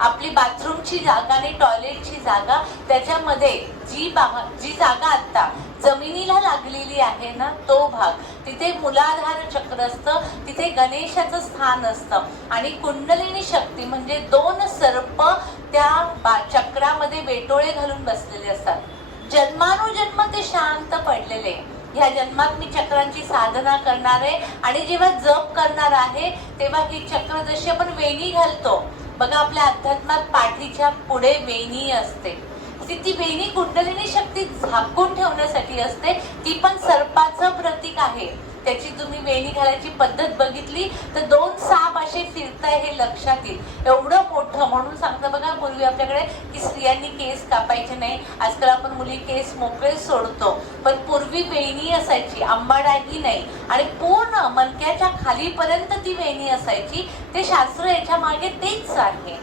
आपली बाथरूमची जागा आणि टॉयलेटची जागा, त्याच्यामध्ये जी जागा आता जमिनीला लागलेली आहे ना, तो भाग, तिथे मूलाधार चक्र असतं, तिथे गणेशाचं स्थान असतं आणि कुंडलिनी शक्ती म्हणजे 2 सर्प त्या चक्रामध्ये वेटोळे घालून बसलेले असतात. जन्मानुजन्म ते शांत पडलेले. ह्या जन्मात मी चक्रांची साधना करणार आहे आणि जेव्हा जप करणार आहे तेव्हा ही चक्र जशी आपण वेणी घालतो बघा, आपल्या अध्यात्मात पाठीच्या पुढे वेणी असते, ती वेणी कुंडलिनी शक्ती झाकून ठेवण्यासाठी असते. ती पण सर्पाचं प्रतीक आहे. त्याची तुम्ही वेणी घालायची पद्धत बघितली तर 2 साप असे फिरताय हे लक्षात येईल. एवढं मोठं म्हणून सांगतं बघा, पूर्वी आपल्याकडे की स्त्रियांनी केस कापायचे नाही, आजकाल आपण मुली केस मोकळे सोडतो, पण पूर्वी वेणी असायची, आंबाडाही नाही आणि पूर्ण मणक्याच्या खालीपर्यंत ती वेणी असायची. ते शास्त्र याच्या मागे तेच आहे.